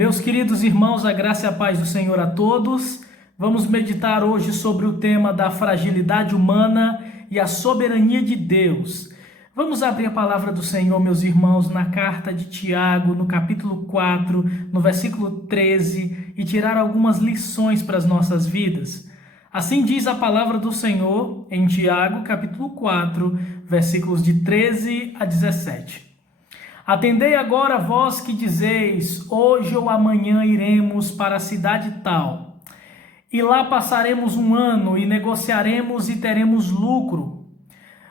Meus queridos irmãos, a graça e a paz do Senhor a todos. Vamos meditar hoje sobre o tema da fragilidade humana e a soberania de Deus. Vamos abrir a palavra do Senhor, meus irmãos, na carta de Tiago, no capítulo 4, no versículo 13, e tirar algumas lições para as nossas vidas. Assim diz a palavra do Senhor em Tiago, capítulo 4, versículos de 13 a 17. Atendei agora vós que dizeis, hoje ou amanhã iremos para a cidade tal, e lá passaremos um ano e negociaremos e teremos lucro.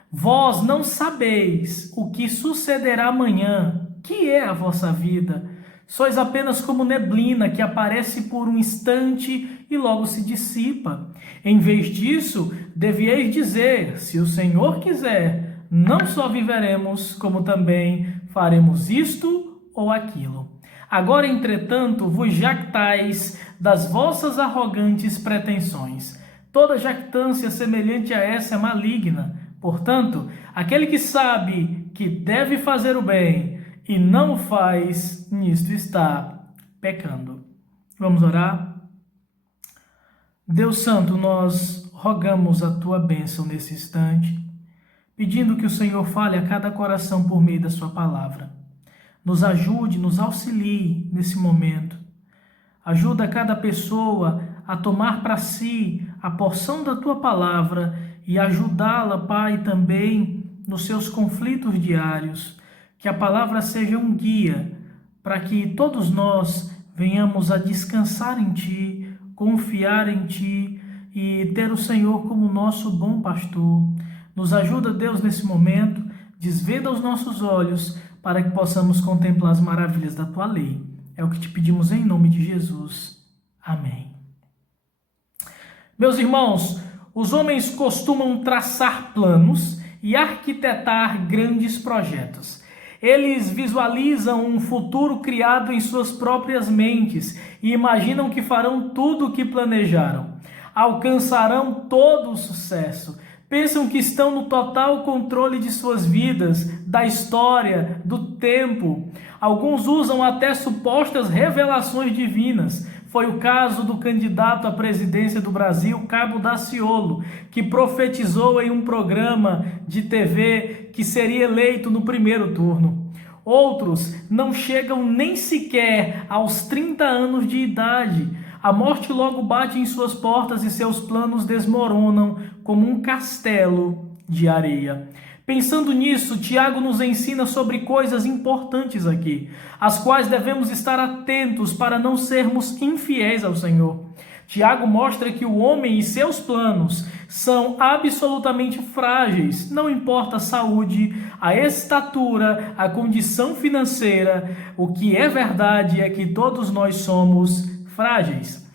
Vós não sabeis o que sucederá amanhã, que é a vossa vida. Sois apenas como neblina que aparece por um instante e logo se dissipa. Em vez disso, devieis dizer, se o Senhor quiser, não só viveremos, como também faremos isto ou aquilo. Agora, entretanto, vos jactais das vossas arrogantes pretensões. Toda jactância semelhante a essa é maligna. Portanto, aquele que sabe que deve fazer o bem e não o faz, nisto está pecando. Vamos orar? Deus Santo, nós rogamos a tua bênção nesse instante, pedindo que o Senhor fale a cada coração por meio da sua palavra. Nos ajude, nos auxilie nesse momento. Ajuda cada pessoa a tomar para si a porção da tua palavra e ajudá-la, Pai, também nos seus conflitos diários. Que a palavra seja um guia para que todos nós venhamos a descansar em Ti, confiar em Ti e ter o Senhor como nosso bom pastor. Nos ajuda, Deus, nesse momento, desvenda os nossos olhos para que possamos contemplar as maravilhas da Tua lei. É o que te pedimos em nome de Jesus. Amém. Meus irmãos, os homens costumam traçar planos e arquitetar grandes projetos. Eles visualizam um futuro criado em suas próprias mentes e imaginam que farão tudo o que planejaram. Alcançarão todo o sucesso. Pensam que estão no total controle de suas vidas, da história, do tempo. Alguns usam até supostas revelações divinas. Foi o caso do candidato à presidência do Brasil, Cabo Daciolo, que profetizou em um programa de TV que seria eleito no primeiro turno. Outros não chegam nem sequer aos 30 anos de idade. A morte logo bate em suas portas e seus planos desmoronam como um castelo de areia. Pensando nisso, Tiago nos ensina sobre coisas importantes aqui, às quais devemos estar atentos para não sermos infiéis ao Senhor. Tiago mostra que o homem e seus planos são absolutamente frágeis, não importa a saúde, a estatura, a condição financeira, o que é verdade é que todos nós somos frágeis.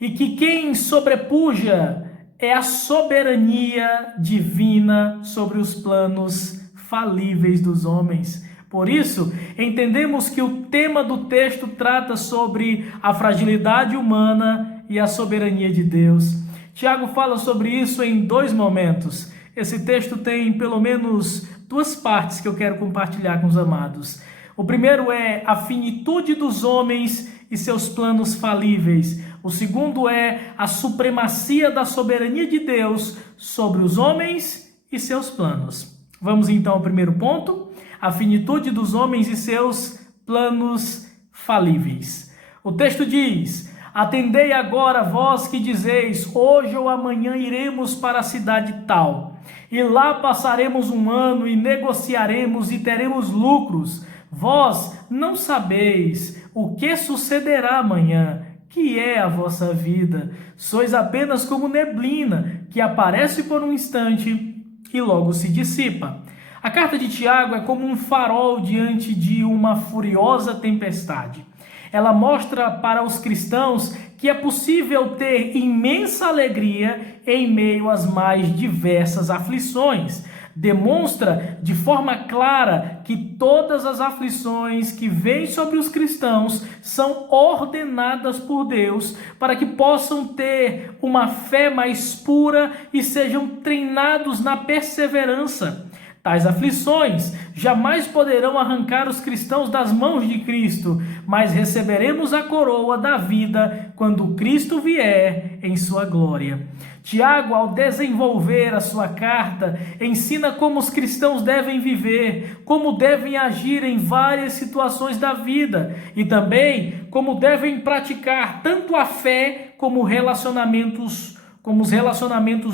E que quem sobrepuja é a soberania divina sobre os planos falíveis dos homens. Por isso, entendemos que o tema do texto trata sobre a fragilidade humana e a soberania de Deus. Tiago fala sobre isso em dois momentos. Esse texto tem pelo menos duas partes que eu quero compartilhar com os amados. O primeiro é a finitude dos homens e seus planos falíveis. O segundo é a supremacia da soberania de Deus sobre os homens e seus planos. Vamos então ao primeiro ponto, a finitude dos homens e seus planos falíveis. O texto diz: atendei agora vós que dizeis, hoje ou amanhã iremos para a cidade tal, e lá passaremos um ano e negociaremos e teremos lucros. Vós não sabeis o que sucederá amanhã, que é a vossa vida. Sois apenas como neblina, que aparece por um instante e logo se dissipa. A carta de Tiago é como um farol diante de uma furiosa tempestade. Ela mostra para os cristãos que é possível ter imensa alegria em meio às mais diversas aflições. Demonstra de forma clara que todas as aflições que vêm sobre os cristãos são ordenadas por Deus para que possam ter uma fé mais pura e sejam treinados na perseverança. Tais aflições jamais poderão arrancar os cristãos das mãos de Cristo, mas receberemos a coroa da vida quando Cristo vier em sua glória. Tiago, ao desenvolver a sua carta, ensina como os cristãos devem viver, como devem agir em várias situações da vida e também como devem praticar tanto a fé como os relacionamentos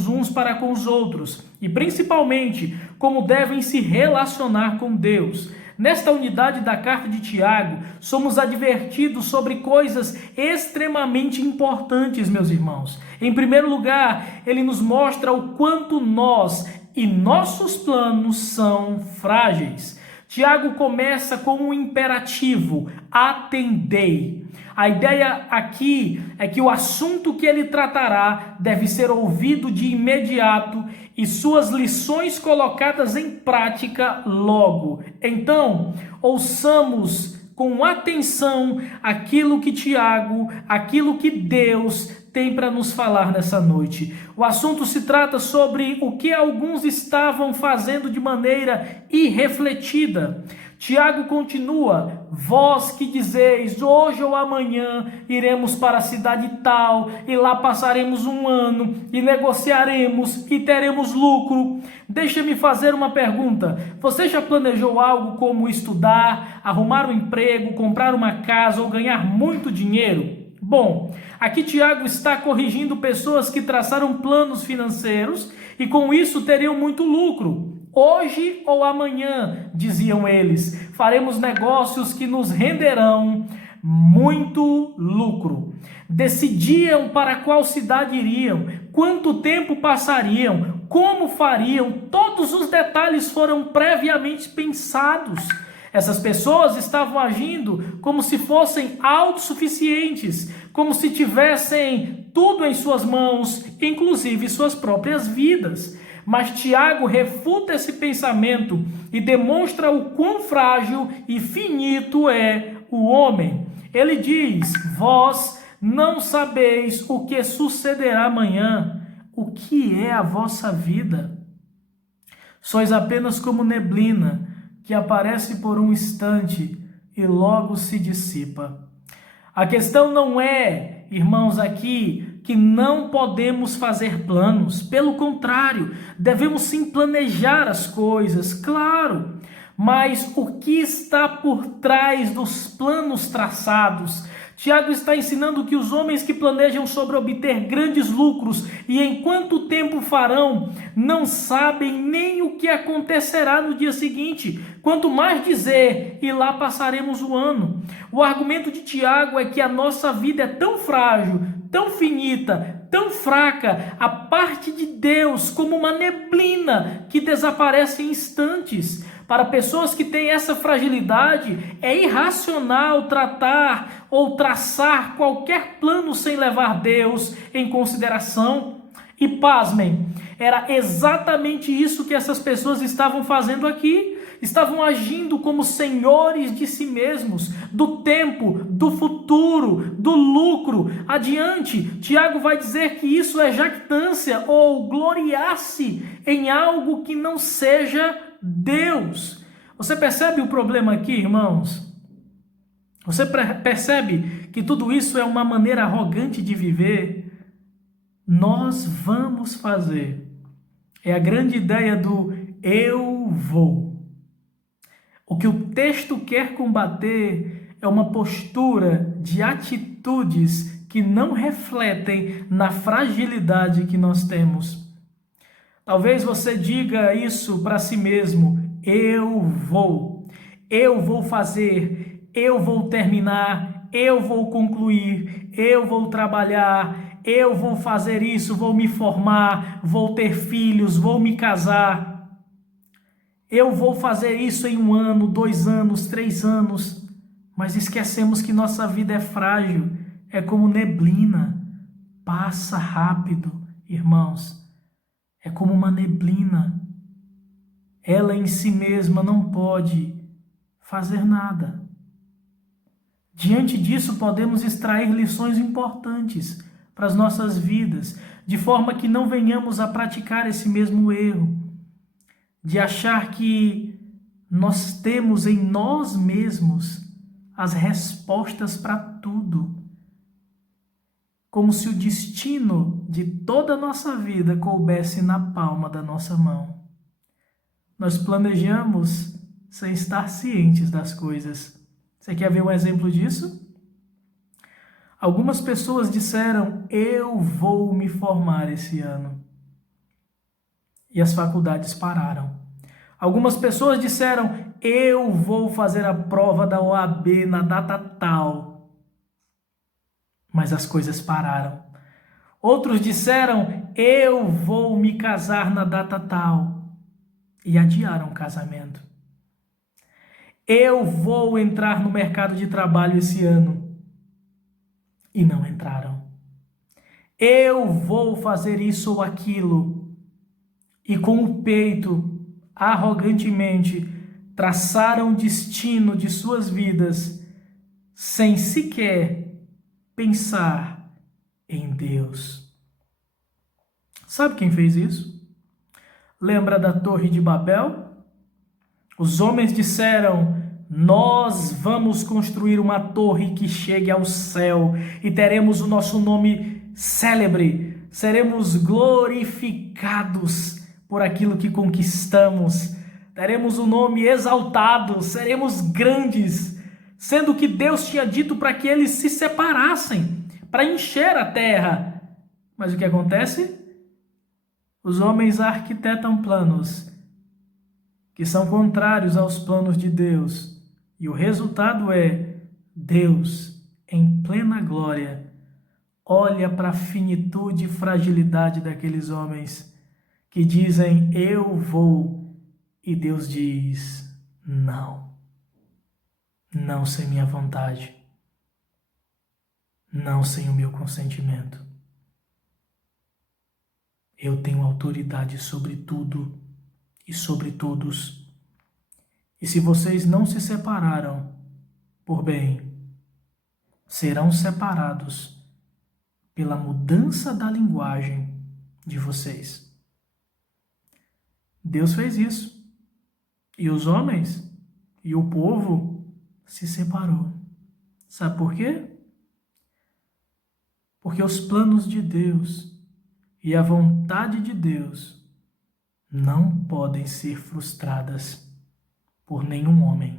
uns para com os outros e principalmente como devem se relacionar com Deus. Nesta unidade da carta de Tiago, somos advertidos sobre coisas extremamente importantes, meus irmãos. Em primeiro lugar, ele nos mostra o quanto nós e nossos planos são frágeis. Tiago começa com um imperativo: atendei. A ideia aqui é que o assunto que ele tratará deve ser ouvido de imediato e suas lições colocadas em prática logo. Então, ouçamos com atenção aquilo que Deus tem para nos falar nessa noite. O assunto se trata sobre o que alguns estavam fazendo de maneira irrefletida. Tiago continua: vós que dizeis, hoje ou amanhã iremos para a cidade tal, e lá passaremos um ano, e negociaremos, e teremos lucro. Deixa-me fazer uma pergunta: você já planejou algo como estudar, arrumar um emprego, comprar uma casa ou ganhar muito dinheiro? Bom, aqui Tiago está corrigindo pessoas que traçaram planos financeiros e com isso teriam muito lucro. Hoje ou amanhã, diziam eles, faremos negócios que nos renderão muito lucro. Decidiam para qual cidade iriam, quanto tempo passariam, como fariam, todos os detalhes foram previamente pensados. Essas pessoas estavam agindo como se fossem autossuficientes, como se tivessem tudo em suas mãos, inclusive suas próprias vidas. Mas Tiago refuta esse pensamento e demonstra o quão frágil e finito é o homem. Ele diz: vós não sabeis o que sucederá amanhã. O que é a vossa vida? Sois apenas como neblina que aparece por um instante e logo se dissipa. A questão não é, irmãos, aqui que não podemos fazer planos. Pelo contrário, devemos sim planejar as coisas, claro. Mas o que está por trás dos planos traçados? Tiago está ensinando que os homens que planejam sobre obter grandes lucros e em quanto tempo farão, não sabem nem o que acontecerá no dia seguinte, quanto mais dizer, e lá passaremos o ano. O argumento de Tiago é que a nossa vida é tão frágil, tão finita, tão fraca, a parte de Deus, como uma neblina que desaparece em instantes. Para pessoas que têm essa fragilidade, é irracional tratar ou traçar qualquer plano sem levar Deus em consideração. E pasmem, era exatamente isso que essas pessoas estavam fazendo aqui. Estavam agindo como senhores de si mesmos, do tempo, do futuro, do lucro. Adiante, Tiago vai dizer que isso é jactância ou gloriar-se em algo que não seja Deus. Você percebe o problema aqui, irmãos? Você percebe que tudo isso é uma maneira arrogante de viver? Nós vamos fazer. É a grande ideia do eu vou. O que o texto quer combater é uma postura de atitudes que não refletem na fragilidade que nós temos. Talvez você diga isso para si mesmo: eu vou fazer, eu vou terminar, eu vou concluir, eu vou trabalhar, eu vou fazer isso, vou me formar, vou ter filhos, vou me casar. Eu vou fazer isso em 1 ano, 2 anos, 3 anos. Mas esquecemos que nossa vida é frágil, é como neblina, passa rápido, irmãos. É como uma neblina. Ela em si mesma não pode fazer nada. Diante disso, podemos extrair lições importantes para as nossas vidas, de forma que não venhamos a praticar esse mesmo erro. de achar que nós temos em nós mesmos as respostas para tudo, como se o destino de toda a nossa vida coubesse na palma da nossa mão. Nós planejamos sem estar cientes das coisas. Você quer ver um exemplo disso? Algumas pessoas disseram: eu vou me formar esse ano. E as faculdades pararam. Algumas pessoas disseram: eu vou fazer a prova da OAB na data tal. Mas as coisas pararam. Outros disseram: eu vou me casar na data tal. E adiaram o casamento. Eu vou entrar no mercado de trabalho esse ano. E não entraram. Eu vou fazer isso ou aquilo. E com o peito, arrogantemente, traçaram o destino de suas vidas, sem sequer pensar em Deus. Sabe quem fez isso? Lembra da Torre de Babel? Os homens disseram: nós vamos construir uma torre que chegue ao céu e teremos o nosso nome célebre, seremos glorificados por aquilo que conquistamos, teremos o nome exaltado, seremos grandes, sendo que Deus tinha dito para que eles se separassem, para encher a terra. Mas o que acontece? Os homens arquitetam planos que são contrários aos planos de Deus. E o resultado é: Deus, em plena glória, olha para a finitude e fragilidade daqueles homens que dizem: eu vou, e Deus diz: não, não sem minha vontade, não sem o meu consentimento. Eu tenho autoridade sobre tudo e sobre todos. E se vocês não se separaram por bem, serão separados pela mudança da linguagem de vocês. Deus fez isso. E os homens e o povo se separou. Sabe por quê? Porque os planos de Deus e a vontade de Deus não podem ser frustradas por nenhum homem.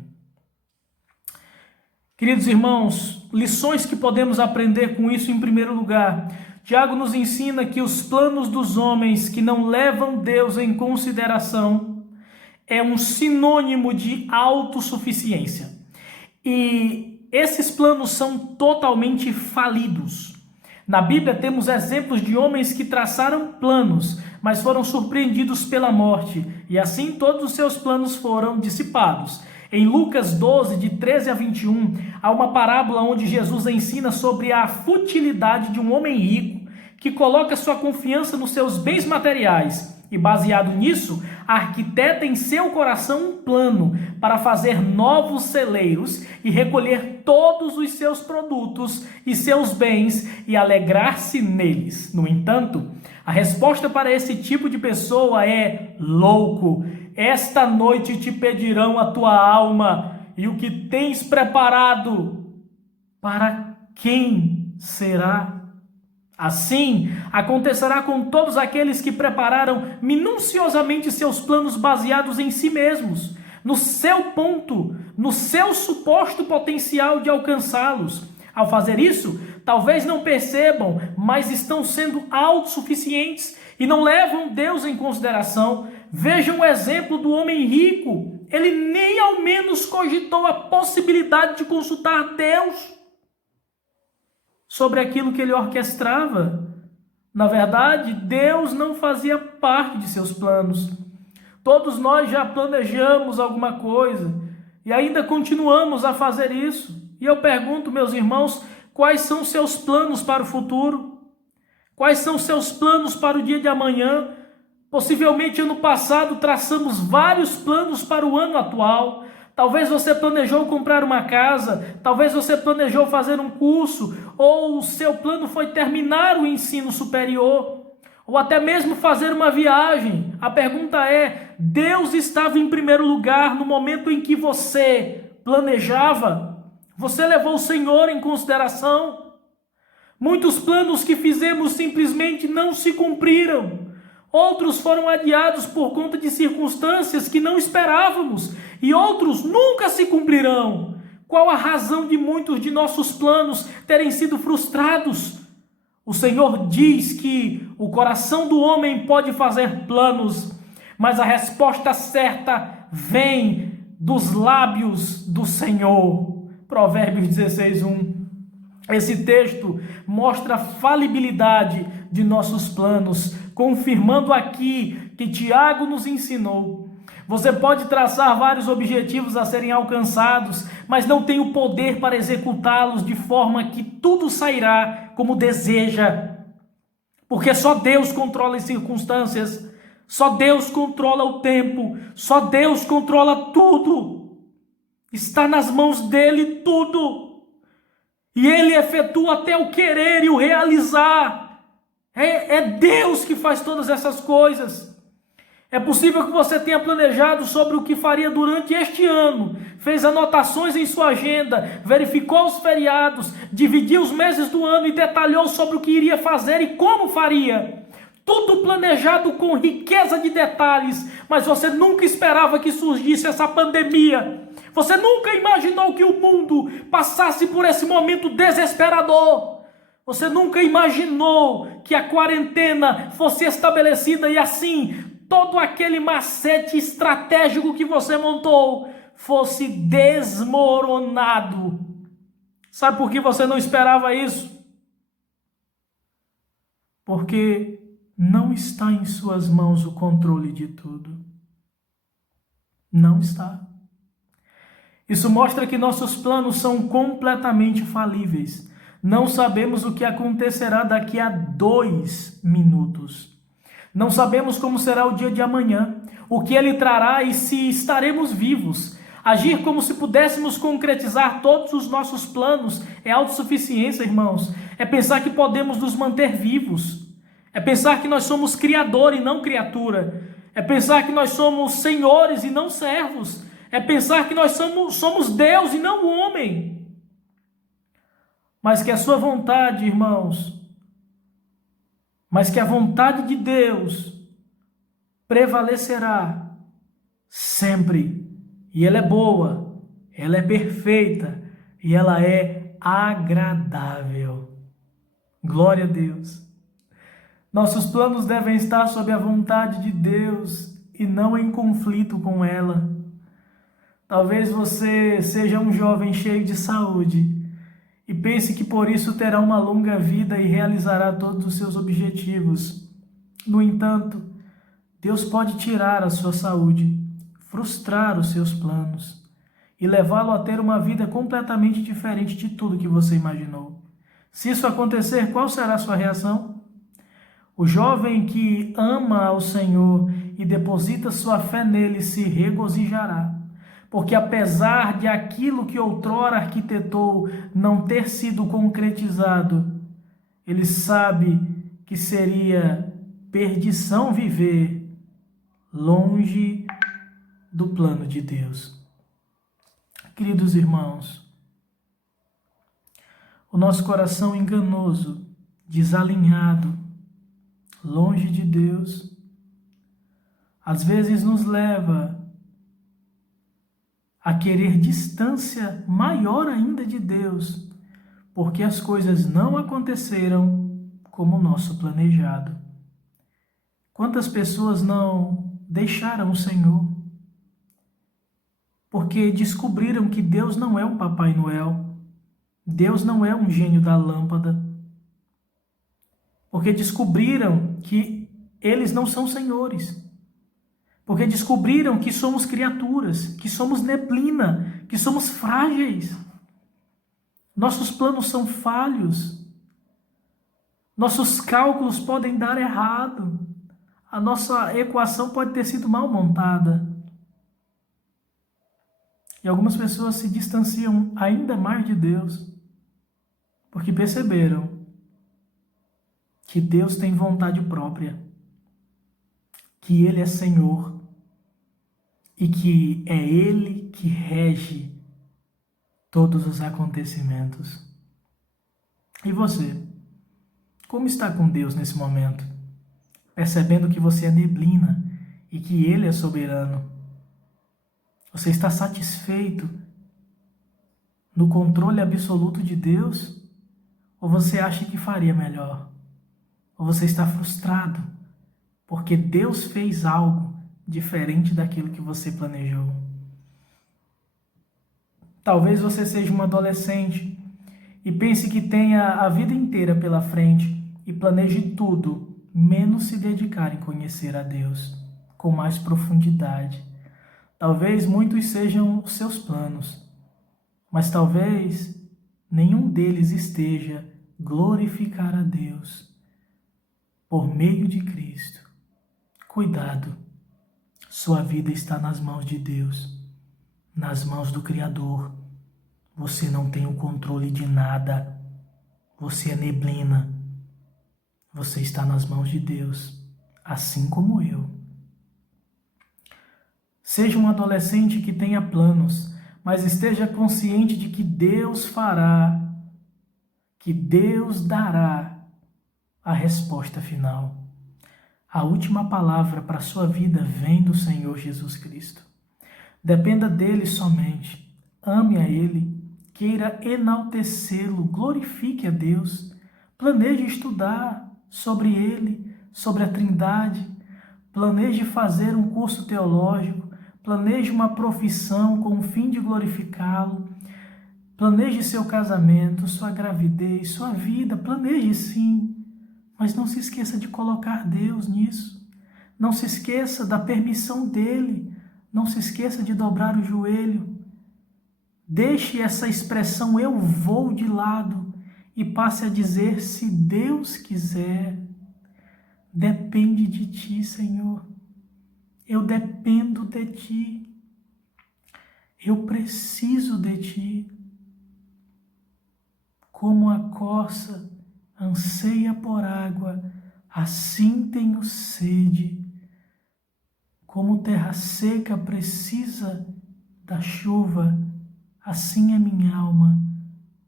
Queridos irmãos, lições que podemos aprender com isso em primeiro lugar. Tiago nos ensina que os planos dos homens que não levam Deus em consideração é um sinônimo de autossuficiência. E esses planos são totalmente falidos. Na Bíblia temos exemplos de homens que traçaram planos, mas foram surpreendidos pela morte, e assim todos os seus planos foram dissipados. Em Lucas 12, de 13 a 21, há uma parábola onde Jesus ensina sobre a futilidade de um homem rico que coloca sua confiança nos seus bens materiais e, baseado nisso, arquiteta em seu coração um plano para fazer novos celeiros e recolher todos os seus produtos e seus bens e alegrar-se neles. No entanto, a resposta para esse tipo de pessoa é: louco, esta noite te pedirão a tua alma, e o que tens preparado, para quem será? Assim, acontecerá com todos aqueles que prepararam minuciosamente seus planos baseados em si mesmos, no seu ponto, no seu suposto potencial de alcançá-los. Ao fazer isso, talvez não percebam, mas estão sendo autossuficientes e não levam Deus em consideração. Vejam o exemplo do homem rico. Ele nem ao menos cogitou a possibilidade de consultar Deus sobre aquilo que ele orquestrava. Na verdade, Deus não fazia parte de seus planos. Todos nós já planejamos alguma coisa e ainda continuamos a fazer isso. E eu pergunto, meus irmãos, quais são seus planos para o futuro? Quais são seus planos para o dia de amanhã? Possivelmente ano passado traçamos vários planos para o ano atual. Talvez você planejou comprar uma casa, talvez você planejou fazer um curso, ou o seu plano foi terminar o ensino superior. ou até mesmo fazer uma viagem. A pergunta é: Deus estava em primeiro lugar no momento em que você planejava? Você levou o Senhor em consideração? Muitos planos que fizemos simplesmente não se cumpriram. Outros foram adiados por conta de circunstâncias que não esperávamos, e outros nunca se cumprirão. Qual a razão de muitos de nossos planos terem sido frustrados? O Senhor diz que o coração do homem pode fazer planos, mas a resposta certa vem dos lábios do Senhor. Provérbios 16:1. Esse texto mostra a falibilidade de nossos planos, confirmando aqui que Tiago nos ensinou. Você pode traçar vários objetivos a serem alcançados, mas não tem o poder para executá-los de forma que tudo sairá como deseja. Porque só Deus controla as circunstâncias, só Deus controla o tempo, só Deus controla tudo. Está nas mãos dele tudo. E ele efetua até o querer e o realizar. É Deus que faz todas essas coisas. É possível que você tenha planejado sobre o que faria durante este ano, fez anotações em sua agenda, verificou os feriados, dividiu os meses do ano e detalhou sobre o que iria fazer e como faria. Tudo planejado com riqueza de detalhes, mas você nunca esperava que surgisse essa pandemia. Você nunca imaginou que o mundo passasse por esse momento desesperador. Você nunca imaginou que a quarentena fosse estabelecida e assim todo aquele macete estratégico que você montou fosse desmoronado. Sabe por que você não esperava isso? Porque não está em suas mãos o controle de tudo. Não está. Isso mostra que nossos planos são completamente falíveis. Não sabemos o que acontecerá daqui a 2 minutos. Não sabemos como será o dia de amanhã, o que ele trará e se estaremos vivos. Agir como se pudéssemos concretizar todos os nossos planos é autossuficiência, irmãos. É pensar que podemos nos manter vivos. É pensar que nós somos criador e não criatura. É pensar que nós somos senhores e não servos. É pensar que nós somos Deus e não o homem. Mas que a sua vontade, irmãos, mas que a vontade de Deus prevalecerá sempre. E ela é boa, ela é perfeita e ela é agradável. Glória a Deus. Nossos planos devem estar sob a vontade de Deus e não em conflito com ela. Talvez você seja um jovem cheio de saúde e pense que por isso terá uma longa vida e realizará todos os seus objetivos. No entanto, Deus pode tirar a sua saúde, frustrar os seus planos e levá-lo a ter uma vida completamente diferente de tudo que você imaginou. Se isso acontecer, qual será a sua reação? O jovem que ama ao Senhor e deposita sua fé nele se regozijará, porque apesar de aquilo que outrora arquitetou não ter sido concretizado, ele sabe que seria perdição viver longe do plano de Deus. Queridos irmãos, o nosso coração enganoso, desalinhado, longe de Deus, às vezes nos leva a querer distância maior ainda de Deus, porque as coisas não aconteceram como o nosso planejado. Quantas pessoas não deixaram o Senhor porque descobriram que Deus não é um Papai Noel, Deus não é um gênio da lâmpada, porque descobriram que eles não são senhores, porque descobriram que somos criaturas, que somos neblina, que somos frágeis. Nossos planos são falhos, nossos cálculos podem dar errado, a nossa equação pode ter sido mal montada. E algumas pessoas se distanciam ainda mais de Deus, porque perceberam que Deus tem vontade própria. que Ele é Senhor e que é Ele que rege todos os acontecimentos. E você? Como está com Deus nesse momento? Percebendo que você é neblina e que Ele é soberano. Você está satisfeito no controle absoluto de Deus? Ou você acha que faria melhor? Ou você está frustrado porque Deus fez algo diferente daquilo que você planejou? Talvez você seja um adolescente e pense que tenha a vida inteira pela frente e planeje tudo, menos se dedicar em conhecer a Deus com mais profundidade. Talvez muitos sejam os seus planos, mas talvez nenhum deles esteja glorificar a Deus por meio de Cristo. Cuidado, sua vida está nas mãos de Deus, nas mãos do Criador. Você não tem o controle de nada. Você é neblina. Você está nas mãos de Deus, assim como eu. Seja um adolescente que tenha planos, mas esteja consciente de que Deus fará, que Deus dará a resposta final. A última palavra para a sua vida vem do Senhor Jesus Cristo. Dependa dele somente. Ame a Ele. Queira enaltecê-lo, glorifique a Deus, planeje estudar sobre Ele, sobre a Trindade, planeje fazer um curso teológico, planeje uma profissão com o fim de glorificá-lo, planeje seu casamento, sua gravidez, sua vida, planeje sim, mas não se esqueça de colocar Deus nisso, não se esqueça da permissão dEle, não se esqueça de dobrar o joelho. Deixe essa expressão eu vou de lado e passe a dizer se Deus quiser. Depende de ti, Senhor. Eu dependo de ti. Eu preciso de ti. Como a corça anseia por água, assim tenho sede. Como terra seca precisa da chuva, assim é minha alma,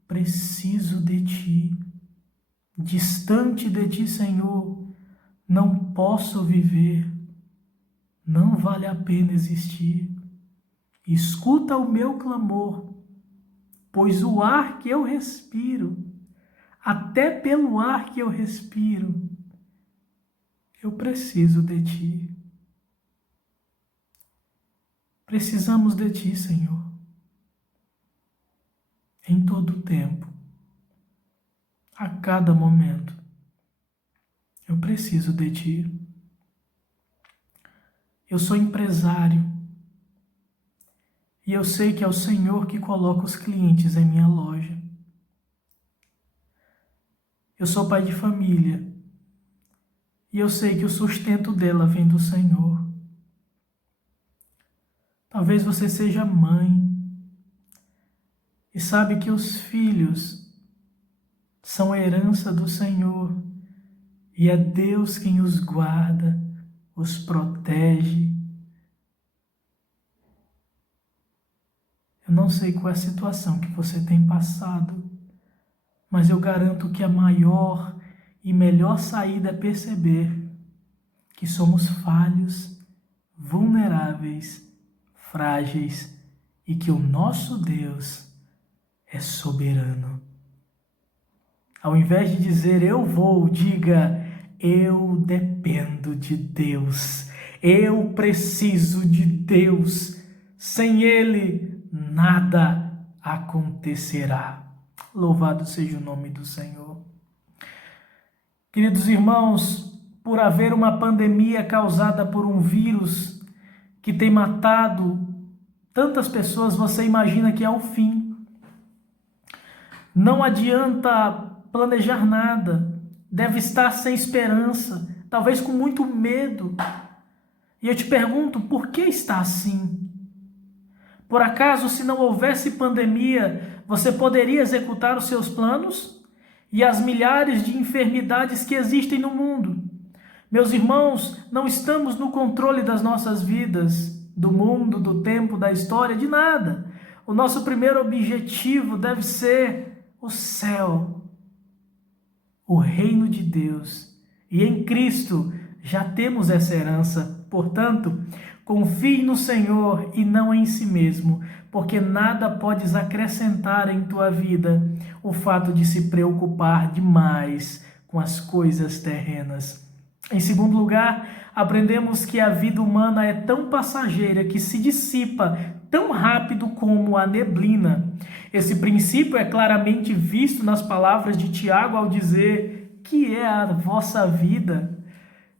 preciso de ti. Distante de ti, Senhor, não posso viver, não vale a pena existir. Escuta o meu clamor, pois o ar que eu respiro, até pelo ar que eu respiro, eu preciso de ti. Precisamos de ti, Senhor. Em todo o tempo, a cada momento, eu preciso de ti. Eu sou empresário e eu sei que é o Senhor que coloca os clientes em minha loja. Eu sou pai de família e eu sei que o sustento dela vem do Senhor. Talvez você seja mãe e sabe que os filhos são a herança do Senhor e é Deus quem os guarda, os protege. Eu não sei qual é a situação que você tem passado, mas eu garanto que a maior e melhor saída é perceber que somos falhos, vulneráveis, frágeis e que o nosso Deus é soberano. Ao invés de dizer eu vou, diga eu dependo de Deus. Eu preciso de Deus. Sem Ele, nada acontecerá. Louvado seja o nome do Senhor. Queridos irmãos, por haver uma pandemia causada por um vírus que tem matado tantas pessoas, você imagina que é o fim. Não adianta planejar nada, deve estar sem esperança, talvez com muito medo. E eu te pergunto, por que está assim? Por acaso, se não houvesse pandemia, você poderia executar os seus planos? E as milhares de enfermidades que existem no mundo? Meus irmãos, não estamos no controle das nossas vidas, do mundo, do tempo, da história, de nada. O nosso primeiro objetivo deve ser o céu, o reino de Deus. E em Cristo já temos essa herança. Portanto, confie no Senhor e não em si mesmo, porque nada podes acrescentar em tua vida o fato de se preocupar demais com as coisas terrenas. Em segundo lugar, aprendemos que a vida humana é tão passageira que se dissipa tão rápido como a neblina. Esse princípio é claramente visto nas palavras de Tiago ao dizer: que é a vossa vida?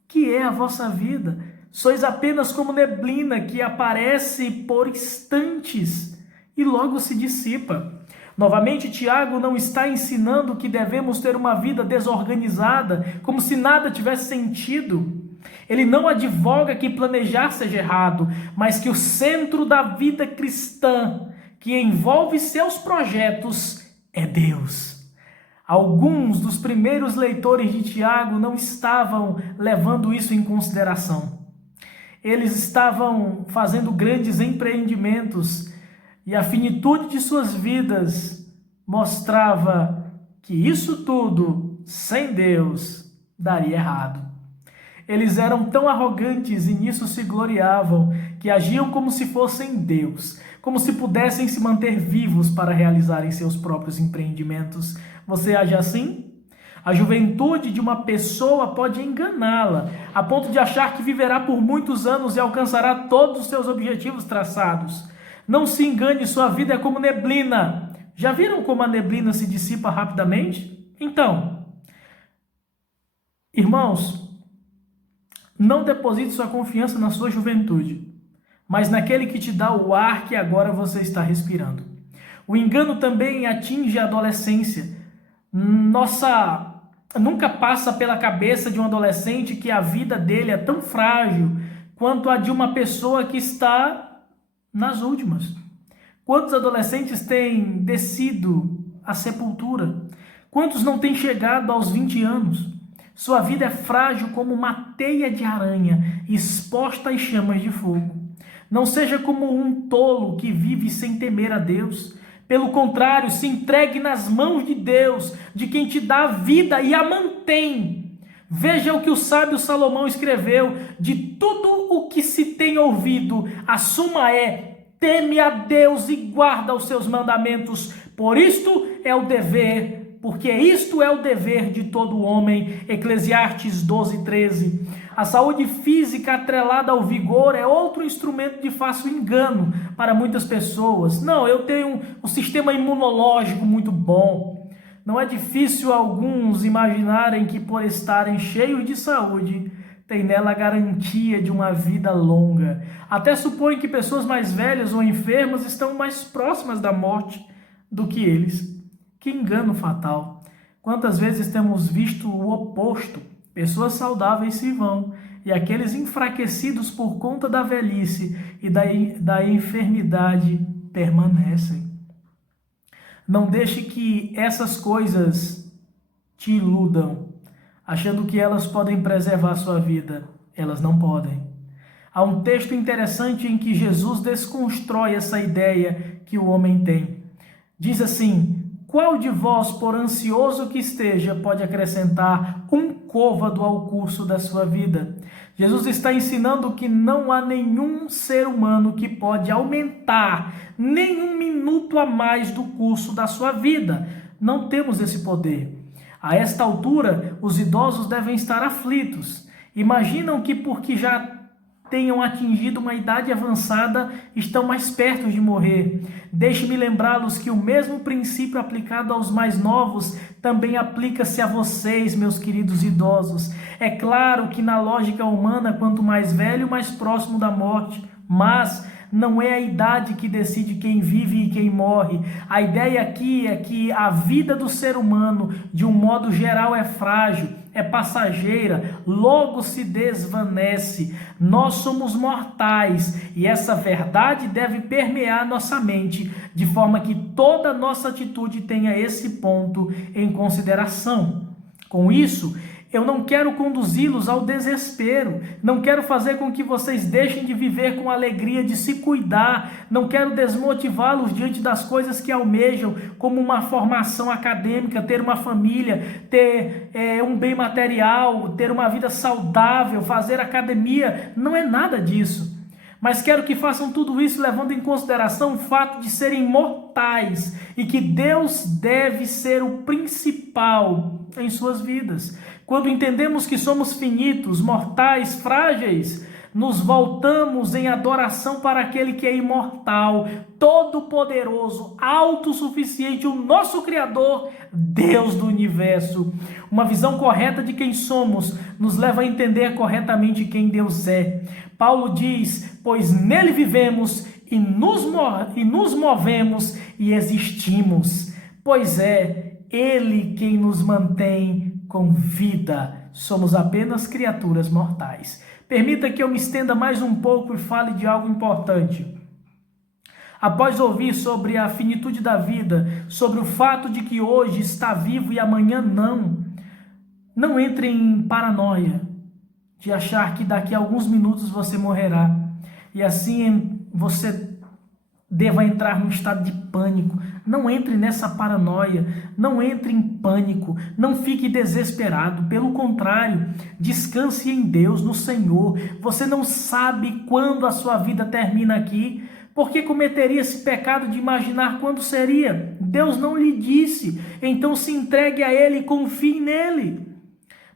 Que é a vossa vida? Sois apenas como neblina que aparece por instantes e logo se dissipa. Novamente, Tiago não está ensinando que devemos ter uma vida desorganizada, como se nada tivesse sentido. Ele não advoga que planejar seja errado, mas que o centro da vida cristã, que envolve seus projetos, é Deus. Alguns dos primeiros leitores de Tiago não estavam levando isso em consideração. Eles estavam fazendo grandes empreendimentos e a finitude de suas vidas mostrava que isso tudo, sem Deus, daria errado. Eles eram tão arrogantes e nisso se gloriavam, que agiam como se fossem Deus, como se pudessem se manter vivos para realizarem seus próprios empreendimentos. Você age assim? A juventude de uma pessoa pode enganá-la, a ponto de achar que viverá por muitos anos e alcançará todos os seus objetivos traçados. Não se engane, sua vida é como neblina. Já viram como a neblina se dissipa rapidamente? Então, irmãos, não deposite sua confiança na sua juventude, mas naquele que te dá o ar que agora você está respirando. O engano também atinge a adolescência. Nunca passa pela cabeça de um adolescente que a vida dele é tão frágil quanto a de uma pessoa que está nas últimas. Quantos adolescentes têm descido à sepultura? Quantos não têm chegado aos 20 anos? Sua vida é frágil como uma teia de aranha exposta às chamas de fogo. Não seja como um tolo que vive sem temer a Deus. Pelo contrário, se entregue nas mãos de Deus, de quem te dá a vida e a mantém. Veja o que o sábio Salomão escreveu: de tudo o que se tem ouvido, a suma é: teme a Deus e guarda os seus mandamentos, porque isto é o dever de todo homem. Eclesiastes 12:13. A saúde física atrelada ao vigor é outro instrumento de fácil engano para muitas pessoas. Não, eu tenho um sistema imunológico muito bom. Não é difícil alguns imaginarem que, por estarem cheios de saúde, tem nela a garantia de uma vida longa. Até supõem que pessoas mais velhas ou enfermas estão mais próximas da morte do que eles. Que engano fatal! Quantas vezes temos visto o oposto? Pessoas saudáveis se vão, e aqueles enfraquecidos por conta da velhice e da enfermidade permanecem. Não deixe que essas coisas te iludam, achando que elas podem preservar sua vida. Elas não podem. Há um texto interessante em que Jesus desconstrói essa ideia que o homem tem. Diz assim: qual de vós, por ansioso que esteja, pode acrescentar um côvado ao curso da sua vida? Jesus está ensinando que não há nenhum ser humano que pode aumentar nem um minuto a mais do curso da sua vida. Não temos esse poder. A esta altura, os idosos devem estar aflitos. Imaginam que porque já tenham atingido uma idade avançada, estão mais perto de morrer. Deixe-me lembrá-los que o mesmo princípio aplicado aos mais novos também aplica-se a vocês, meus queridos idosos. É claro que na lógica humana, quanto mais velho, mais próximo da morte, mas não é a idade que decide quem vive e quem morre. A ideia aqui é que a vida do ser humano, de um modo geral, é frágil, é passageira, logo se desvanece. Nós somos mortais e essa verdade deve permear nossa mente, de forma que toda nossa atitude tenha esse ponto em consideração. Com isso, Eu não quero conduzi-los ao desespero, não quero fazer com que vocês deixem de viver com a alegria de se cuidar, não quero desmotivá-los diante das coisas que almejam, como uma formação acadêmica, ter uma família, ter um bem material, ter uma vida saudável, fazer academia, não é nada disso. Mas quero que façam tudo isso levando em consideração o fato de serem mortais e que Deus deve ser o principal em suas vidas. Quando entendemos que somos finitos, mortais, frágeis, nos voltamos em adoração para aquele que é imortal, todo-poderoso, autossuficiente, o nosso Criador, Deus do universo. Uma visão correta de quem somos nos leva a entender corretamente quem Deus é. Paulo diz: pois nele vivemos e nos movemos e existimos. Pois é ele quem nos mantém com vida. Somos apenas criaturas mortais. Permita que eu me estenda mais um pouco e fale de algo importante. Após ouvir sobre a finitude da vida, sobre o fato de que hoje está vivo e amanhã não entre em paranoia de achar que daqui a alguns minutos você morrerá. E assim você deva entrar num estado de pânico. Não entre nessa paranoia, não entre em pânico, não fique desesperado. Pelo contrário, descanse em Deus, no Senhor. Você não sabe quando a sua vida termina aqui. Por que cometeria esse pecado de imaginar quando seria? Deus não lhe disse. Então se entregue a Ele e confie nele.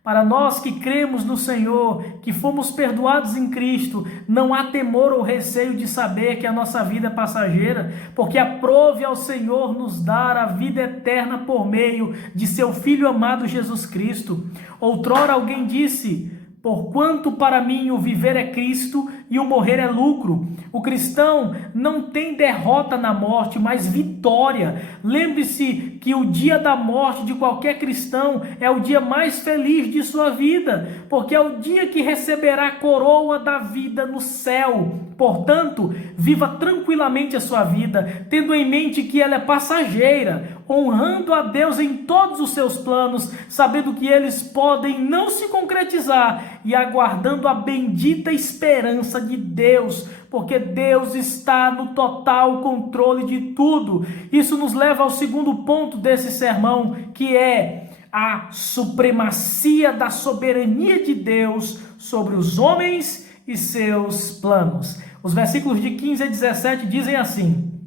Para nós que cremos no Senhor, que fomos perdoados em Cristo, não há temor ou receio de saber que a nossa vida é passageira, porque aprove ao Senhor nos dar a vida eterna por meio de seu Filho amado Jesus Cristo. Outrora alguém disse: porquanto para mim o viver é Cristo e o morrer é lucro. O cristão não tem derrota na morte, mas vitória. Lembre-se que o dia da morte de qualquer cristão é o dia mais feliz de sua vida, porque é o dia que receberá a coroa da vida no céu. Portanto, viva tranquilamente a sua vida, tendo em mente que ela é passageira, honrando a Deus em todos os seus planos, sabendo que eles podem não se concretizar e aguardando a bendita esperança de Deus, porque Deus está no total controle de tudo. Isso nos leva ao segundo ponto desse sermão, que é a supremacia da soberania de Deus sobre os homens e seus planos. Os versículos de 15 a 17 dizem assim: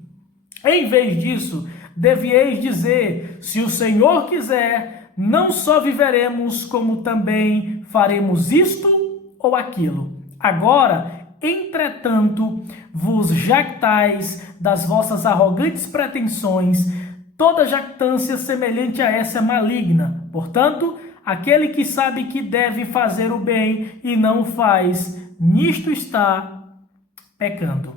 em vez disso, devieis dizer: se o Senhor quiser, não só viveremos, como também faremos isto ou aquilo. Agora, entretanto, vos jactais das vossas arrogantes pretensões. Toda jactância semelhante a essa é maligna. Portanto, aquele que sabe que deve fazer o bem e não o faz, nisto está pecando.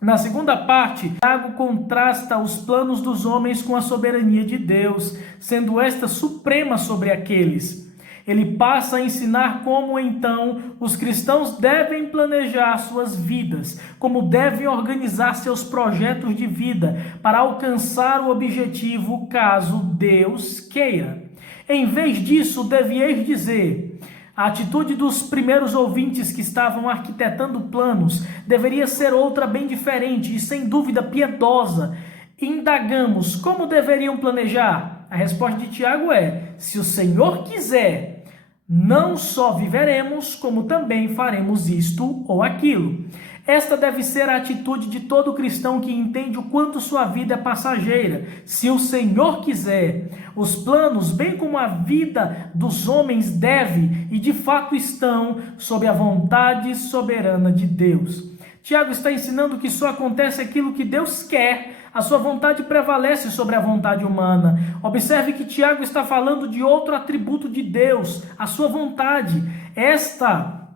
Na segunda parte, Tiago contrasta os planos dos homens com a soberania de Deus, sendo esta suprema sobre aqueles. Ele passa a ensinar como, então, os cristãos devem planejar suas vidas, como devem organizar seus projetos de vida para alcançar o objetivo caso Deus queira. Em vez disso, devieis dizer: a atitude dos primeiros ouvintes que estavam arquitetando planos deveria ser outra bem diferente e, sem dúvida, piedosa. Indagamos como deveriam planejar. A resposta de Tiago é: se o Senhor quiser, não só viveremos, como também faremos isto ou aquilo. Esta deve ser a atitude de todo cristão que entende o quanto sua vida é passageira. Se o Senhor quiser, os planos, bem como a vida dos homens, deve e de fato estão sob a vontade soberana de Deus. Tiago está ensinando que só acontece aquilo que Deus quer. A sua vontade prevalece sobre a vontade humana. Observe que Tiago está falando de outro atributo de Deus, a sua vontade. Esta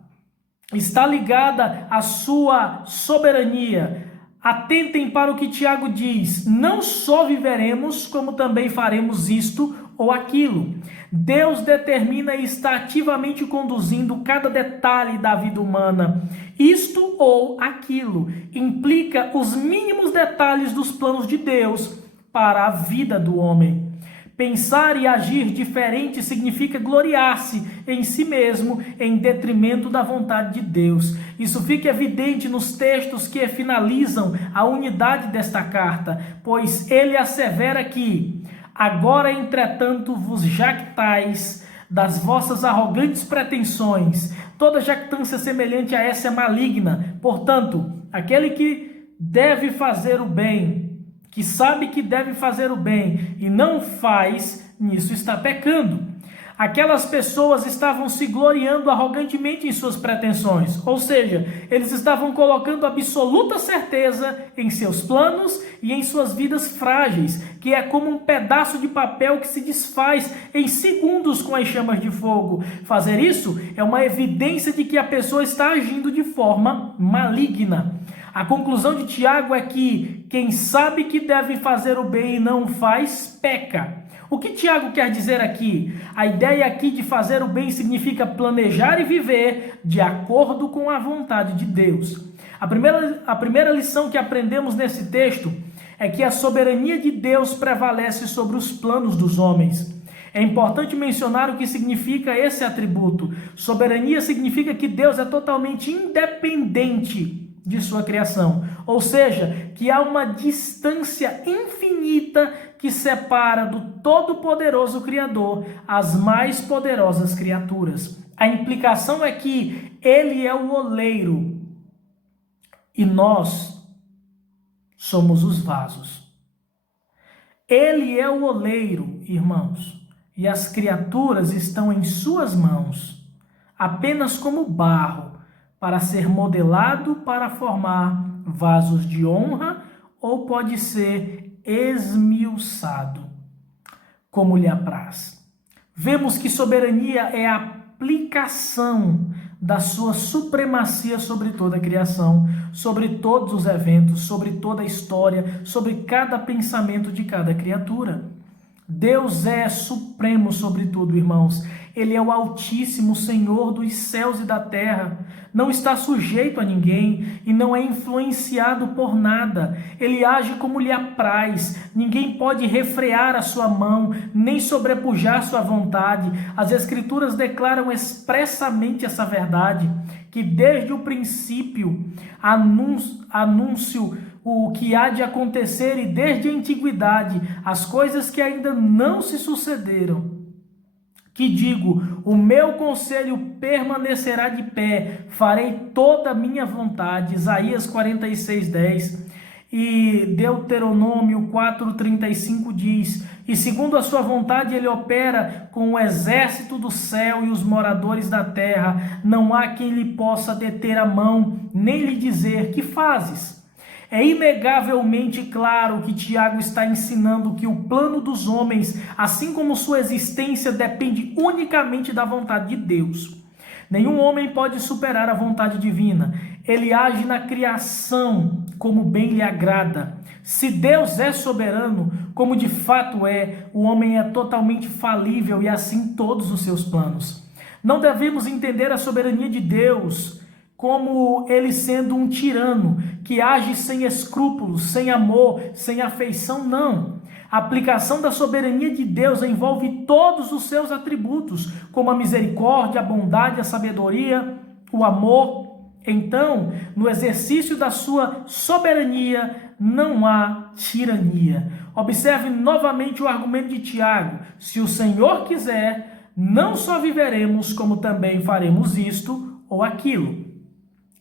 está ligada à sua soberania. Atentem para o que Tiago diz: não só viveremos, como também faremos isto ou aquilo. Deus determina e está ativamente conduzindo cada detalhe da vida humana. Isto ou aquilo implica os mínimos detalhes dos planos de Deus para a vida do homem. Pensar e agir diferente significa gloriar-se em si mesmo em detrimento da vontade de Deus. Isso fica evidente nos textos que finalizam a unidade desta carta, pois ele assevera que agora, entretanto, vos jactais das vossas arrogantes pretensões. Toda jactância semelhante a essa é maligna. Portanto, aquele que deve fazer o bem, que sabe que deve fazer o bem e não faz, nisso está pecando. Aquelas pessoas estavam se gloriando arrogantemente em suas pretensões, ou seja, eles estavam colocando absoluta certeza em seus planos e em suas vidas frágeis, que é como um pedaço de papel que se desfaz em segundos com as chamas de fogo. Fazer isso é uma evidência de que a pessoa está agindo de forma maligna. A conclusão de Tiago é que quem sabe que deve fazer o bem e não faz, peca. O que Tiago quer dizer aqui? A ideia aqui de fazer o bem significa planejar e viver de acordo com a vontade de Deus. A primeira lição que aprendemos nesse texto é que a soberania de Deus prevalece sobre os planos dos homens. É importante mencionar o que significa esse atributo. Soberania significa que Deus é totalmente independente de sua criação, ou seja, que há uma distância infinita que separa do todo-poderoso Criador as mais poderosas criaturas. A implicação é que ele é o oleiro e nós somos os vasos. Ele é o oleiro, irmãos, e as criaturas estão em suas mãos, apenas como barro, para ser modelado para formar vasos de honra, ou pode ser esmiuçado, como lhe apraz. Vemos que soberania é a aplicação da sua supremacia sobre toda a criação, sobre todos os eventos, sobre toda a história, sobre cada pensamento de cada criatura. Deus é supremo sobre tudo, irmãos. Ele é o Altíssimo, Senhor dos céus e da terra. Não está sujeito a ninguém e não é influenciado por nada. Ele age como lhe apraz. Ninguém pode refrear a sua mão, nem sobrepujar sua vontade. As Escrituras declaram expressamente essa verdade, que desde o princípio anúncio o que há de acontecer e desde a antiguidade as coisas que ainda não se sucederam. Que digo, o meu conselho permanecerá de pé, farei toda a minha vontade. Isaías 46:10. E Deuteronômio 4:35 diz: e segundo a sua vontade ele opera com o exército do céu e os moradores da terra. Não há quem lhe possa deter a mão, nem lhe dizer: que fazes? É inegavelmente claro que Tiago está ensinando que o plano dos homens, assim como sua existência, depende unicamente da vontade de Deus. Nenhum homem pode superar a vontade divina. Ele age na criação como bem lhe agrada. Se Deus é soberano, como de fato é, o homem é totalmente falível e assim todos os seus planos. Não devemos entender a soberania de Deus como ele sendo um tirano que age sem escrúpulos, sem amor, sem afeição, não. A aplicação da soberania de Deus envolve todos os seus atributos, como a misericórdia, a bondade, a sabedoria, o amor. Então, no exercício da sua soberania, não há tirania. Observe novamente o argumento de Tiago: se o Senhor quiser, não só viveremos, como também faremos isto ou aquilo.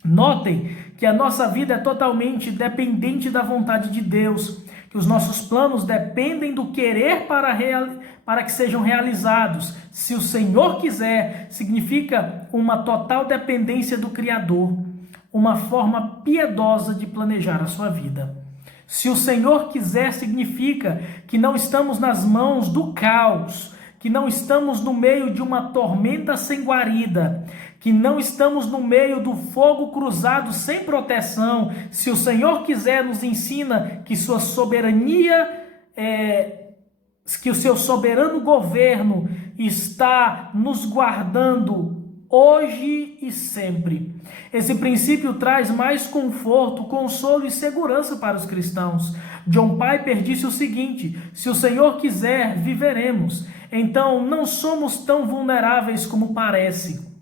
Notem que a nossa vida é totalmente dependente da vontade de Deus, que os nossos planos dependem do querer para que sejam realizados. Se o Senhor quiser, significa uma total dependência do Criador, uma forma piedosa de planejar a sua vida. Se o Senhor quiser, significa que não estamos nas mãos do caos, que não estamos no meio de uma tormenta sem guarida, que não estamos no meio do fogo cruzado sem proteção. Se o Senhor quiser, nos ensina que sua soberania, que o seu soberano governo está nos guardando hoje e sempre. Esse princípio traz mais conforto, consolo e segurança para os cristãos. John Piper disse o seguinte: se o Senhor quiser, viveremos. Então, não somos tão vulneráveis como parece.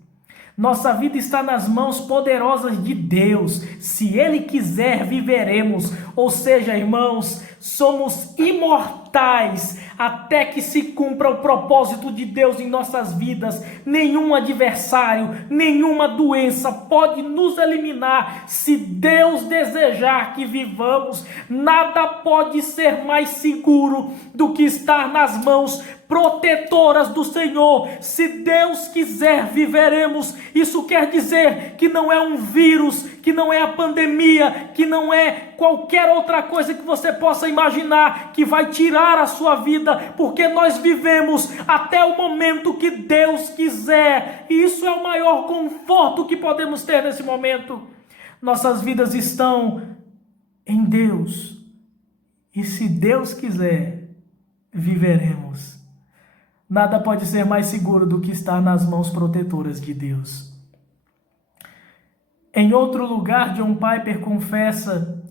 Nossa vida está nas mãos poderosas de Deus. Se Ele quiser, viveremos. Ou seja, irmãos, somos imortais até que se cumpra o propósito de Deus em nossas vidas. Nenhum adversário, nenhuma doença pode nos eliminar. Se Deus desejar que vivamos, nada pode ser mais seguro do que estar nas mãos protetoras do Senhor. Se Deus quiser, viveremos. Isso quer dizer que não é um vírus, que não é a pandemia, que não é qualquer outra coisa que você possa imaginar que vai tirar a sua vida, porque nós vivemos até o momento que Deus quiser. E isso é o maior conforto que podemos ter nesse momento. Nossas vidas estão em Deus. E se Deus quiser, viveremos. Nada pode ser mais seguro do que estar nas mãos protetoras de Deus. Em outro lugar, John Piper confessa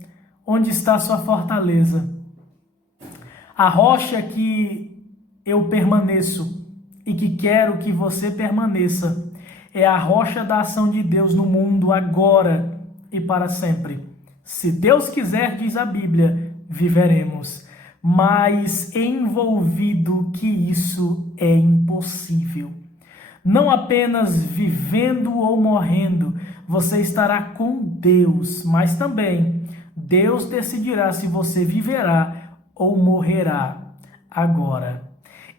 onde está sua fortaleza. A rocha que eu permaneço e que quero que você permaneça é a rocha da ação de Deus no mundo agora e para sempre. Se Deus quiser, diz a Bíblia, viveremos. Mas envolvido que isso é impossível. Não apenas vivendo ou morrendo, você estará com Deus, mas também Deus decidirá se você viverá ou morrerá agora.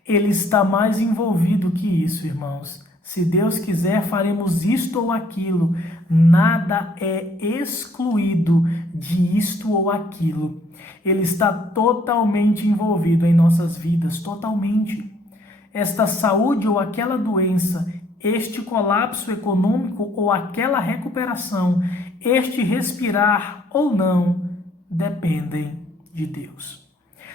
Ele está mais envolvido que isso, irmãos. Se Deus quiser, faremos isto ou aquilo. Nada é excluído de isto ou aquilo. Ele está totalmente envolvido em nossas vidas, totalmente. Esta saúde ou aquela doença, este colapso econômico ou aquela recuperação, este respirar ou não, dependem de Deus.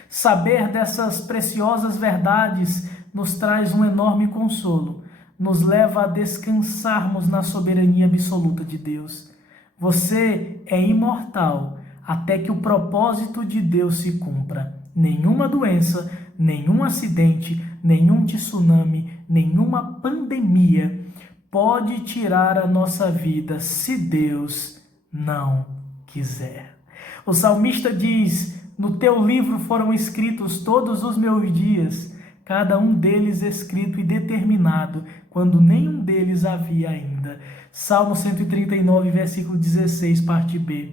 Saber dessas preciosas verdades nos traz um enorme consolo, nos leva a descansarmos na soberania absoluta de Deus. Você é imortal até que o propósito de Deus se cumpra. Nenhuma doença, nenhum acidente, nenhum tsunami, nenhuma pandemia pode tirar a nossa vida se Deus não quiser. O salmista diz: no teu livro foram escritos todos os meus dias, cada um deles escrito e determinado, quando nenhum deles havia ainda. Salmo 139, versículo 16, parte B.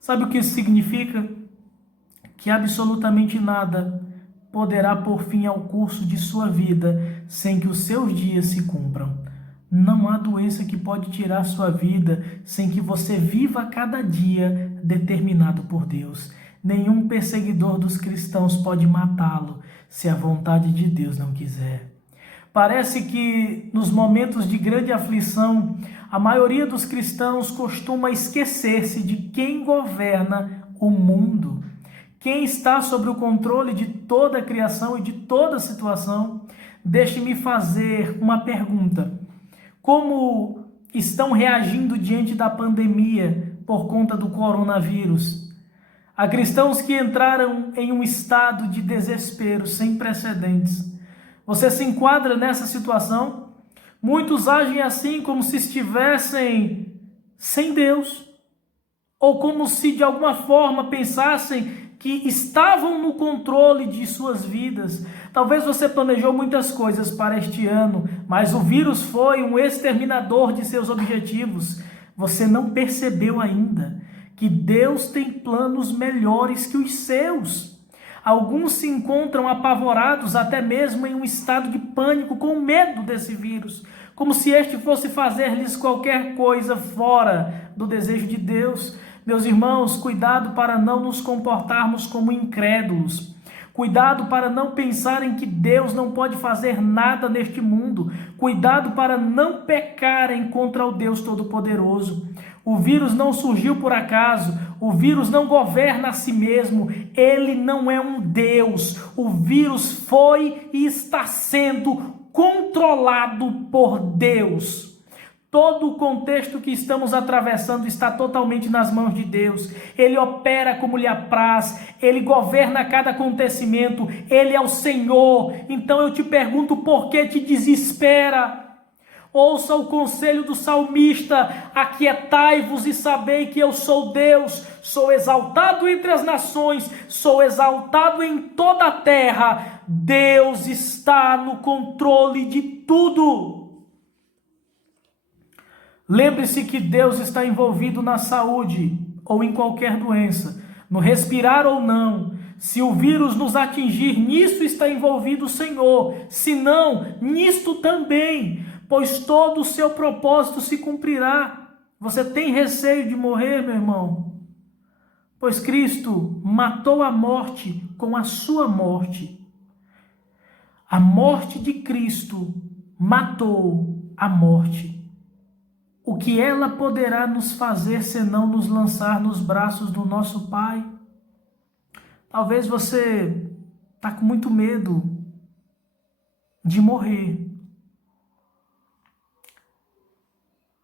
Sabe o que isso significa? Que absolutamente nada poderá pôr fim ao curso de sua vida sem que os seus dias se cumpram. Não há doença que pode tirar sua vida sem que você viva cada dia determinado por Deus. Nenhum perseguidor dos cristãos pode matá-lo se a vontade de Deus não quiser. Parece que nos momentos de grande aflição, a maioria dos cristãos costuma esquecer-se de quem governa o mundo, quem está sobre o controle de toda a criação e de toda a situação. Deixe-me fazer uma pergunta. Como estão reagindo diante da pandemia por conta do coronavírus? Há cristãos que entraram em um estado de desespero sem precedentes. Você se enquadra nessa situação? Muitos agem assim como se estivessem sem Deus, ou como se de alguma forma pensassem que estavam no controle de suas vidas. Talvez você planejou muitas coisas para este ano, mas o vírus foi um exterminador de seus objetivos. Você não percebeu ainda que Deus tem planos melhores que os seus. Alguns se encontram apavorados, até mesmo em um estado de pânico, com medo desse vírus, como se este fosse fazer-lhes qualquer coisa fora do desejo de Deus. Meus irmãos, cuidado para não nos comportarmos como incrédulos. Cuidado para não pensarem que Deus não pode fazer nada neste mundo. Cuidado para não pecarem contra o Deus Todo-Poderoso. O vírus não surgiu por acaso. O vírus não governa a si mesmo. Ele não é um Deus. O vírus foi e está sendo controlado por Deus. Todo o contexto que estamos atravessando está totalmente nas mãos de Deus. Ele opera como lhe apraz, Ele governa cada acontecimento, Ele é o Senhor. Então eu te pergunto, por que te desespera? Ouça o conselho do salmista: aquietai-vos e sabei que eu sou Deus, sou exaltado entre as nações, sou exaltado em toda a terra. Deus está no controle de tudo. Lembre-se que Deus está envolvido na saúde ou em qualquer doença, no respirar ou não. Se o vírus nos atingir, nisso está envolvido o Senhor. Se não, nisto também, pois todo o seu propósito se cumprirá. Você tem receio de morrer, meu irmão? Pois Cristo matou a morte com a sua morte. A morte de Cristo matou a morte. O que ela poderá nos fazer senão nos lançar nos braços do nosso Pai? Talvez você está com muito medo de morrer.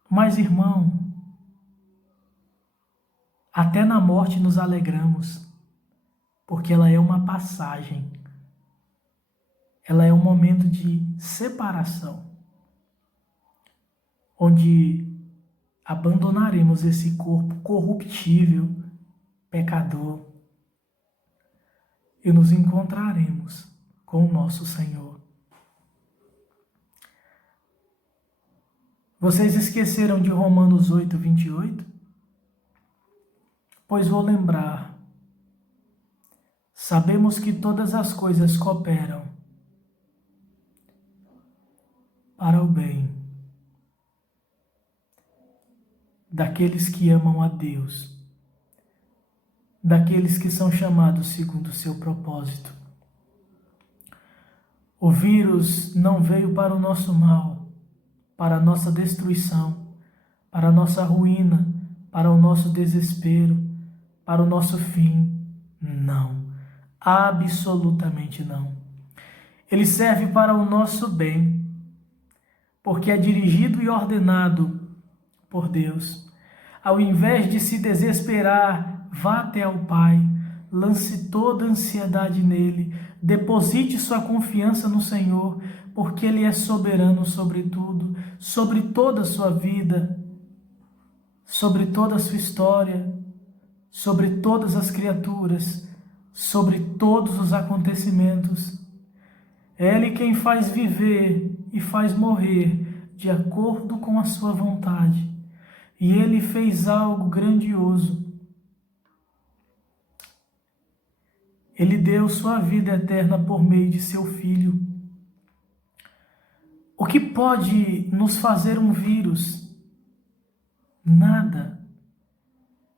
Mas, irmão, até na morte nos alegramos, porque ela é uma passagem. Ela é um momento de separação, onde abandonaremos esse corpo corruptível, pecador, e nos encontraremos com o nosso Senhor. Vocês esqueceram de Romanos 8, 28? Pois vou lembrar. Sabemos que todas as coisas cooperam para o bem daqueles que amam a Deus, daqueles que são chamados segundo o seu propósito. O vírus não veio para o nosso mal, para a nossa destruição, para a nossa ruína, para o nosso desespero, para o nosso fim. Não, absolutamente não. Ele serve para o nosso bem, porque é dirigido e ordenado por Deus. Ao invés de se desesperar, vá até ao Pai, lance toda a ansiedade nele, deposite sua confiança no Senhor, porque Ele é soberano sobre tudo, sobre toda a sua vida, sobre toda a sua história, sobre todas as criaturas, sobre todos os acontecimentos. É Ele quem faz viver e faz morrer de acordo com a sua vontade. E Ele fez algo grandioso. Ele deu sua vida eterna por meio de seu Filho. O que pode nos fazer um vírus? Nada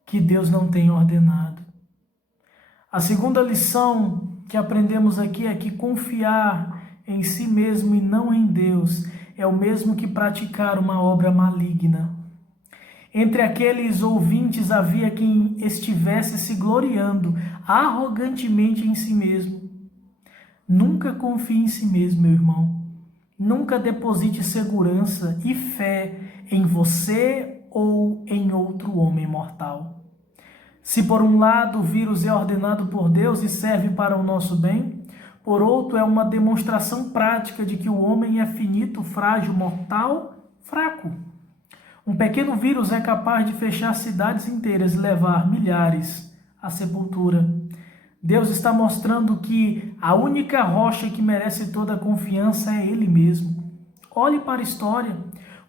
que Deus não tenha ordenado. A segunda lição que aprendemos aqui é que confiar em si mesmo e não em Deus é o mesmo que praticar uma obra maligna. Entre aqueles ouvintes havia quem estivesse se gloriando arrogantemente em si mesmo. Nunca confie em si mesmo, meu irmão. Nunca deposite segurança e fé em você ou em outro homem mortal. Se por um lado o vírus é ordenado por Deus e serve para o nosso bem, por outro é uma demonstração prática de que o homem é finito, frágil, mortal, fraco. Um pequeno vírus é capaz de fechar cidades inteiras e levar milhares à sepultura. Deus está mostrando que a única rocha que merece toda a confiança é Ele mesmo. Olhe para a história.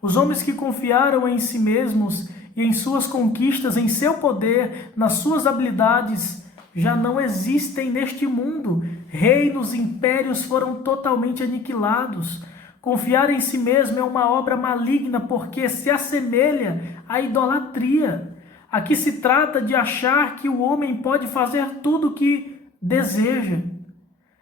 Os homens que confiaram em si mesmos e em suas conquistas, em seu poder, nas suas habilidades, já não existem neste mundo. Reinos, impérios foram totalmente aniquilados. Confiar em si mesmo é uma obra maligna porque se assemelha à idolatria. Aqui se trata de achar que o homem pode fazer tudo o que deseja.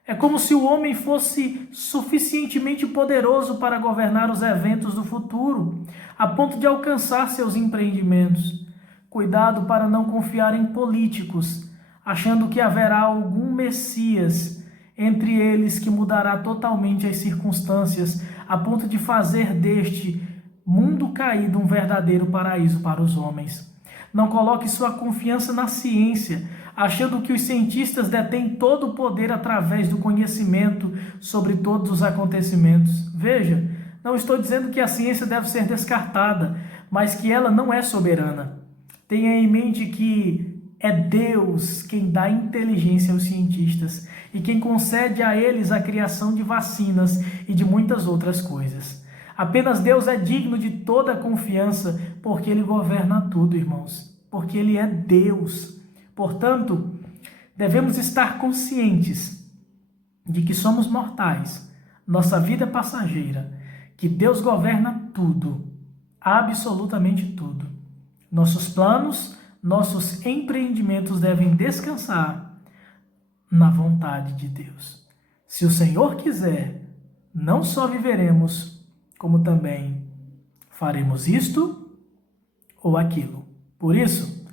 É como se o homem fosse suficientemente poderoso para governar os eventos do futuro, a ponto de alcançar seus empreendimentos. Cuidado para não confiar em políticos, achando que haverá algum Messias entre eles que mudará totalmente as circunstâncias, a ponto de fazer deste mundo caído um verdadeiro paraíso para os homens. Não coloque sua confiança na ciência, achando que os cientistas detêm todo o poder através do conhecimento sobre todos os acontecimentos. Veja, não estou dizendo que a ciência deve ser descartada, mas que ela não é soberana. Tenha em mente que é Deus quem dá inteligência aos cientistas e quem concede a eles a criação de vacinas e de muitas outras coisas. Apenas Deus é digno de toda a confiança, porque Ele governa tudo, irmãos, porque Ele é Deus. Portanto, devemos estar conscientes de que somos mortais, nossa vida é passageira, que Deus governa tudo, absolutamente tudo. Nossos planos, nossos empreendimentos devem descansar na vontade de Deus. Se o Senhor quiser, não só viveremos, como também faremos isto ou aquilo. Por isso,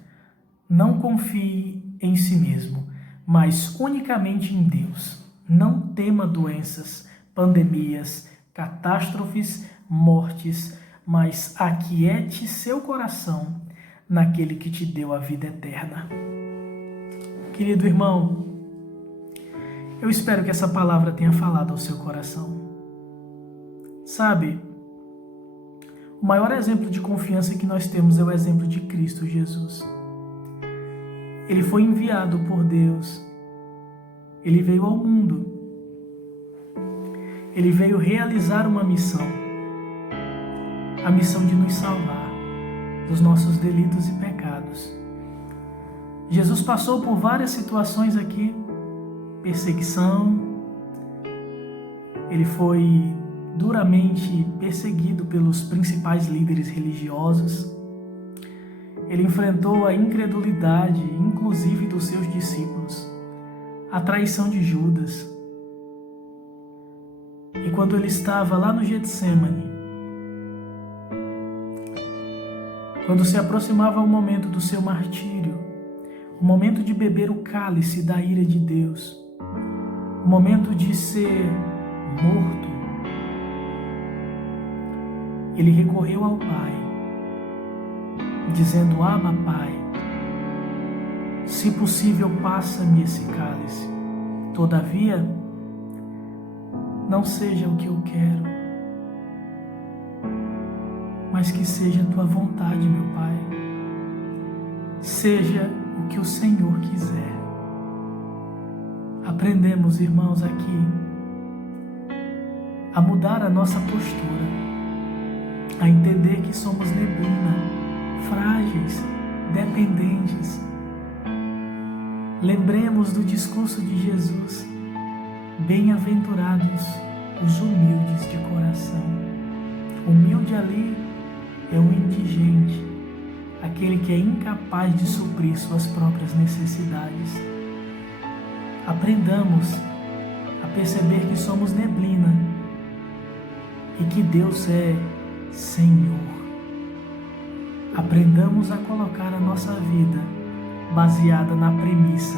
não confie em si mesmo, mas unicamente em Deus. Não tema doenças, pandemias, catástrofes, mortes, mas aquiete seu coração naquele que te deu a vida eterna. Querido irmão, eu espero que essa palavra tenha falado ao seu coração. Sabe, o maior exemplo de confiança que nós temos é o exemplo de Cristo Jesus. Ele foi enviado por Deus. Ele veio ao mundo. Ele veio realizar uma missão. A missão de nos salvar dos nossos delitos e pecados. Jesus passou por várias situações aqui. Perseguição. Ele foi duramente perseguido pelos principais líderes religiosos. Ele enfrentou a incredulidade, inclusive dos seus discípulos, a traição de Judas. E quando ele estava lá no Getsêmani, quando se aproximava o momento do seu martírio, o momento de beber o cálice da ira de Deus, o momento de ser morto, ele recorreu ao Pai, dizendo: Abba, Pai, se possível, passa-me esse cálice. Todavia, não seja o que eu quero, mas que seja a tua vontade, meu Pai. Seja o que o Senhor quiser. Aprendemos, irmãos, aqui a mudar a nossa postura, a entender que somos neblina, frágeis, dependentes. Lembremos do discurso de Jesus: bem-aventurados os humildes de coração. Humilde ali é o indigente, aquele que é incapaz de suprir suas próprias necessidades. Aprendamos a perceber que somos neblina e que Deus é Senhor. Aprendamos a colocar a nossa vida baseada na premissa: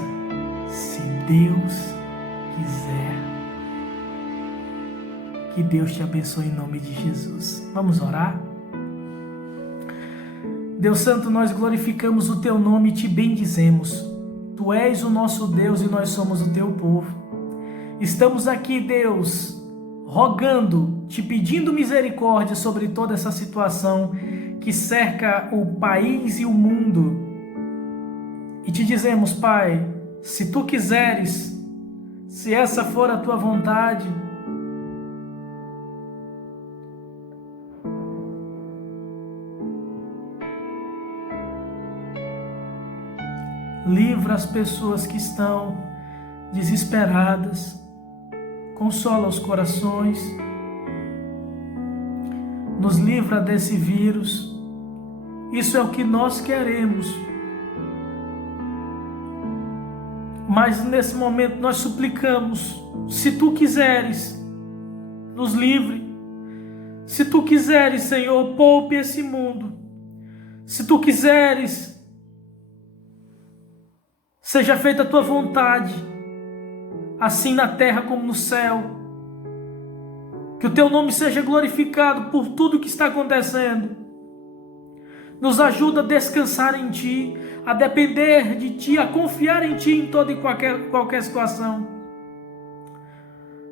se Deus quiser. Que Deus te abençoe em nome de Jesus. Vamos orar? Deus Santo, nós glorificamos o Teu nome e Te bendizemos. Tu és o nosso Deus e nós somos o Teu povo. Estamos aqui, Deus, rogando, Te pedindo misericórdia sobre toda essa situação que cerca o país e o mundo. E Te dizemos, Pai, se Tu quiseres, se essa for a Tua vontade, livra as pessoas que estão desesperadas, consola os corações, nos livra desse vírus. Isso é o que nós queremos. Mas nesse momento nós suplicamos: se Tu quiseres, nos livre. Se Tu quiseres, Senhor, poupe esse mundo. Se Tu quiseres, seja feita a Tua vontade, assim na terra como no céu. Que o teu nome seja glorificado por tudo que está acontecendo. Nos ajuda a descansar em Ti, a depender de Ti, a confiar em Ti em toda e qualquer situação.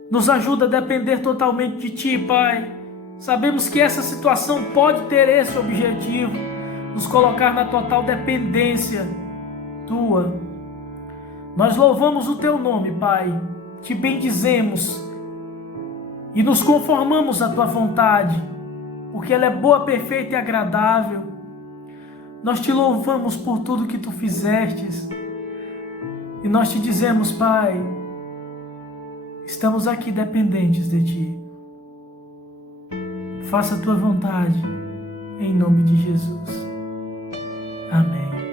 Nos ajuda a depender totalmente de Ti, Pai. Sabemos que essa situação pode ter esse objetivo, nos colocar na total dependência Tua. Nós louvamos o Teu nome, Pai, Te bendizemos e nos conformamos à Tua vontade, porque ela é boa, perfeita e agradável. Nós Te louvamos por tudo que Tu fizestes e nós Te dizemos, Pai, estamos aqui dependentes de Ti. Faça a Tua vontade, em nome de Jesus. Amém.